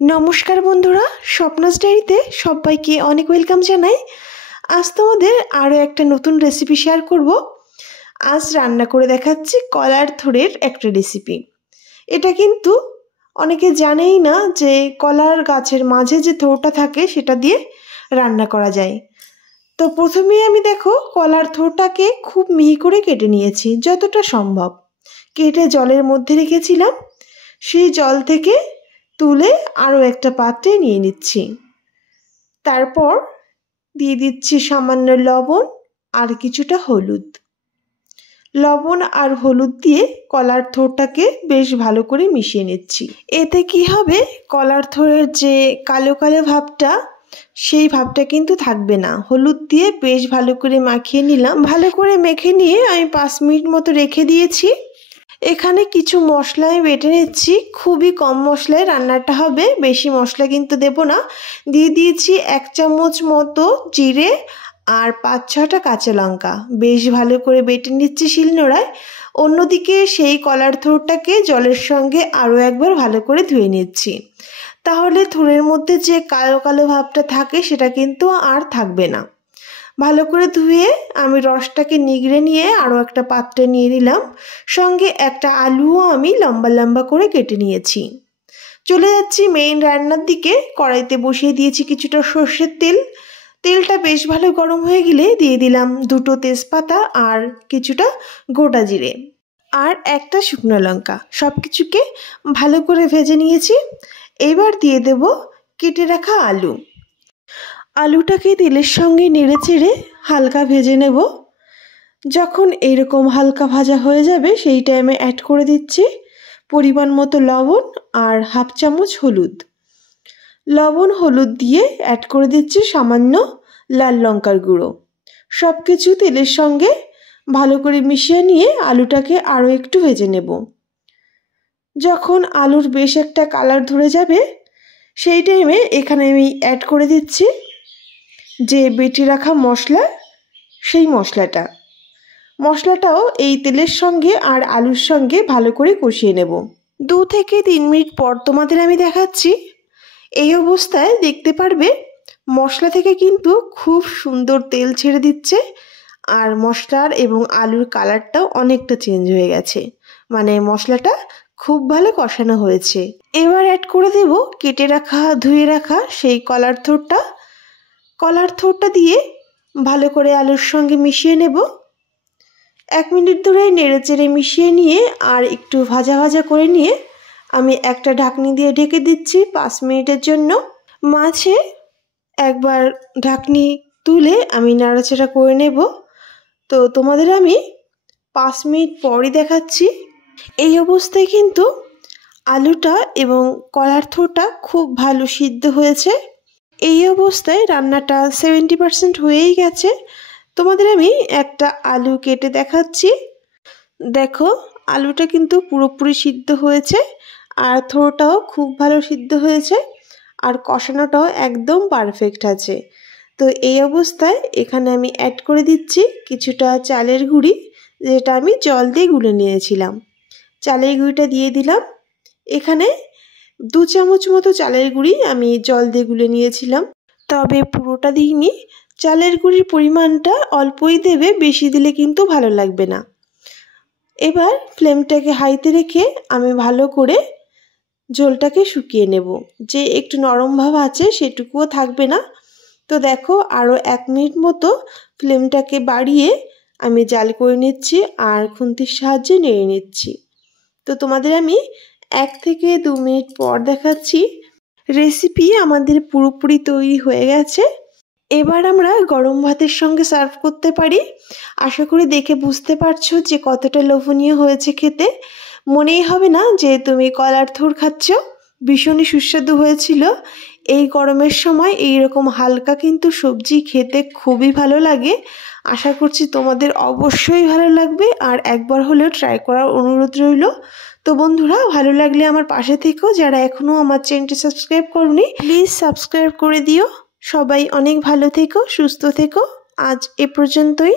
নমস্কার বন্ধুরা, স্বপ্নাস ডায়েরিতে সবাইকে অনেক ওয়েলকাম জানাই। আজ তোমাদের আরও একটা নতুন রেসিপি শেয়ার করব। আজ রান্না করে দেখাচ্ছি কলার থোড়ের একটা রেসিপি। এটা কিন্তু অনেকে জানেই না যে কলার গাছের মাঝে যে থোড়টা থাকে সেটা দিয়ে রান্না করা যায়। তো প্রথমেই আমি দেখো কলার থোড়টাকে খুব মিহি করে কেটে নিয়েছি, যতটা সম্ভব কেটে জলের মধ্যে রেখেছিলাম। সেই জল থেকে তুলে আরও একটা পাত্রে নিয়ে নিচ্ছি। তারপর দিয়ে দিচ্ছি সামান্য লবণ আর কিছুটা হলুদ। লবণ আর হলুদ দিয়ে কলার থোড়টাকে বেশ ভালো করে মিশিয়ে নিচ্ছি। এতে কি হবে, কলার থোড়ের যে কালো কালো ভাবটা সেই ভাবটা কিন্তু থাকবে না। হলুদ দিয়ে বেশ ভালো করে মাখিয়ে নিলাম। ভালো করে মেখে নিয়ে আমি 5 মিনিট মতো রেখে দিয়েছি। এখানে কিছু মশলা আমি বেটে নিচ্ছি। খুবই কম মশলায় রান্নাটা হবে, বেশি মশলা কিন্তু দেব না। দিয়ে দিয়েছি 1 চামচ মতো জিরে আর 5-6টা কাঁচা লঙ্কা। বেশ ভালো করে বেটে নিচ্ছি শিলনোড়ায়। অন্যদিকে সেই কলার থোড়টাকে জলের সঙ্গে আরও একবার ভালো করে ধুয়ে নিচ্ছি। তাহলে থোড়ের মধ্যে যে কালো কালো ভাবটা থাকে সেটা কিন্তু আর থাকবে না। ভালো করে ধুয়ে আমি রসটাকে নিগড়ে নিয়ে আরও একটা পাত্রে নিয়ে নিলাম। সঙ্গে একটা আলুও আমি লম্বা লম্বা করে কেটে নিয়েছি। চলে যাচ্ছি মেইন রান্নার দিকে। কড়াইতে বসিয়ে দিয়েছি কিছুটা সর্ষের তেল। তেলটা বেশ ভালো গরম হয়ে গেলে দিয়ে দিলাম 2টো তেজপাতা আর কিছুটা গোটা জিরে আর একটা শুকনো লঙ্কা। সব কিছুকে ভালো করে ভেজে নিয়েছি। এবার দিয়ে দেব কেটে রাখা আলু। আলুটাকে তেলের সঙ্গে নেড়ে চেড়ে হালকা ভেজে নেব। যখন এরকম হালকা ভাজা হয়ে যাবে সেই টাইমে অ্যাড করে দিচ্ছি পরিমাণ মতো লবণ আর 1/2 চামচ হলুদ। লবণ হলুদ দিয়ে অ্যাড করে দিচ্ছি সামান্য লাল লঙ্কার গুঁড়ো। সব কিছু তেলের সঙ্গে ভালো করে মিশিয়ে নিয়ে আলুটাকে আরও একটু ভেজে নেব। যখন আলুর বেশ একটা কালার ধরে যাবে সেই টাইমে এখানে আমি অ্যাড করে দিচ্ছি যে বেটে রাখা মশলা, সেই মশলাটাও এই তেলের সঙ্গে আর আলুর সঙ্গে ভালো করে কষিয়ে নেব। 2 থেকে 3 মিনিট পর তোমাদের আমি দেখাচ্ছি। এই অবস্থায় দেখতে পারবে মশলা থেকে কিন্তু খুব সুন্দর তেল ছেড়ে দিচ্ছে আর মশলার এবং আলুর কালারটাও অনেকটা চেঞ্জ হয়ে গেছে। মানে মশলাটা খুব ভালো কষানো হয়েছে। এবার অ্যাড করে দেব কেটে রাখা ধুয়ে রাখা সেই কলার থোড়টা দিয়ে ভালো করে আলুর সঙ্গে মিশিয়ে নেব। 1 মিনিট ধরে নেড়ে চেড়ে মিশিয়ে নিয়ে আর একটু ভাজা ভাজা করে নিয়ে আমি একটা ঢাকনি দিয়ে ঢেকে দিচ্ছি 5 মিনিটের জন্য। মাঝে একবার ঢাকনি তুলে আমি নাড়াচাড়া করে নেব। তো তোমাদের আমি 5 মিনিট পরই দেখাচ্ছি। এই অবস্থায় কিন্তু আলুটা এবং কলার থোড়টা খুব ভালো সিদ্ধ হয়েছে। এই অবস্থায় রান্নাটা 70% হয়েই গেছে। তোমাদের আমি একটা আলু কেটে দেখাচ্ছি। দেখো আলুটা কিন্তু পুরোপুরি সিদ্ধ হয়েছে আর থোড়টাও খুব ভালো সিদ্ধ হয়েছে আর কষানোটাও একদম পারফেক্ট আছে। তো এই অবস্থায় এখানে আমি অ্যাড করে দিচ্ছি কিছুটা চালের গুঁড়ি, যেটা আমি জল দিয়ে গুলে নিয়েছিলাম। চালের গুঁড়িটা দিয়ে দিলাম। এখানে 2 চামচ মতো চালের গুঁড়ি আমি জল দিয়ে গুলে নিয়েছিলাম, তবে পুরোটা দিইনি। চালের গুঁড়ির পরিমাণটা অল্পই দেবে, বেশি দিলে কিন্তু ভালো লাগবে না। এবার ফ্লেমটাকে হাইতে রেখে আমি ভালো করে ঝোলটাকে শুকিয়ে নেব। যে একটু নরম ভাব আছে সেটুকুও থাকবে না। তো দেখো আরও 1 মিনিট মতো ফ্লেমটাকে বাড়িয়ে আমি জাল করে নিচ্ছি আর খুন্তির সাহায্যে নেড়ে নিচ্ছি। তো তোমাদের আমি 1 থেকে 2 মিনিট পর দেখাচ্ছি। রেসিপি আমাদের পুরোপুরি তৈরি হয়ে গেছে। এবার আমরা গরম ভাতের সঙ্গে সার্ভ করতে পারি। আশা করি দেখে বুঝতে পারছো যে কতটা লোভনীয় হয়েছে খেতে। মনেই হবে না যে তুমি কলার থোড় খাচ্ছ। ভীষণই সুস্বাদু হয়েছিল। এই গরমের সময় এই রকম হালকা কিন্তু সবজি খেতে খুবই ভালো লাগে। আশা করছি তোমাদের অবশ্যই ভালো লাগবে আর একবার হলেও ট্রাই করার অনুরোধ রইল। তো বন্ধুরা, ভালো লাগলে আমার পাশে থেকো। যারা এখনও আমার চ্যানেলটি সাবস্ক্রাইব করনি প্লিজ সাবস্ক্রাইব করে দিও। সবাই অনেক ভালো থেকো, সুস্থ থেকো। আজ এ পর্যন্তই।